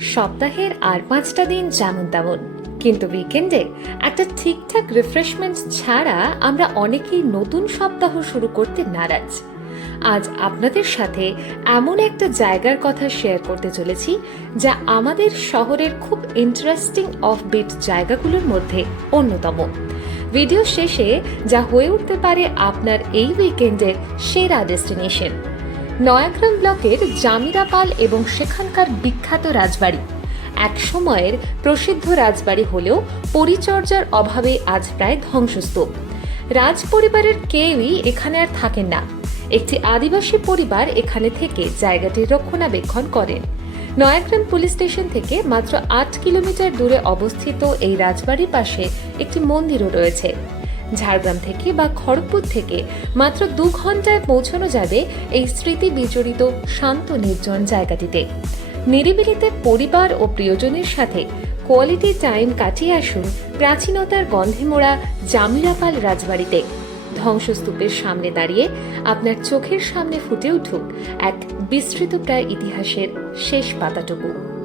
সপ্তাহের আর পাঁচটা দিন যেমন তেমন। কিন্তু উইকেন্ডে একটা ঠিকঠাক রিফ্রেশমেন্ট ছাড়া আমরা অনেকেই নতুন সপ্তাহ শুরু করতে নারাজ। আজ আপনাদের সাথে এমন একটা জায়গার কথা শেয়ার করতে চলেছি, যা আমাদের শহরের খুব ইন্টারেস্টিং অফ বিট জায়গাগুলোর মধ্যে অন্যতম। ভিডিও শেষে যা হয়ে উঠতে পারে আপনার এই উইকেন্ডের সেরা ডেস্টিনেশন নয়াগ্রাম ব্লকের জামিরাপাল এবং সেখানকার বিখ্যাত রাজবাড়ি। এক সময়ের প্রসিদ্ধ রাজবাড়ি হলেও পরিচর্যার অভাবে আজ প্রায় ধ্বংসস্তূপ। রাজ পরিবারের কেউই এখানে আর থাকেন না। একটি আদিবাসী পরিবার এখানে থেকে জায়গাটির রক্ষণাবেক্ষণ করেন। নয়াগ্রাম পুলিশ স্টেশন থেকে মাত্র আট কিলোমিটার দূরে অবস্থিত এই রাজবাড়ির পাশে একটি মন্দিরও রয়েছে। ঝাড়গ্রাম থেকে বা খড়গপুর থেকে মাত্র দু ঘন্টায় পৌঁছানো যাবে এই স্মৃতি বিজড়িত শান্ত নির্জন জায়গাটিতে। নিরিবিলিতে পরিবার ও প্রিয়জনের সাথে কোয়ালিটি টাইম কাটিয়ে আসুন প্রাচীনতার গন্ধে মোড়া জামিরাপাল রাজবাড়িতে। ধ্বংসস্তূপের সামনে দাঁড়িয়ে আপনার চোখের সামনে ফুটে উঠুক এক বিস্তৃত প্রায় ইতিহাসের শেষ পাতাটুকু।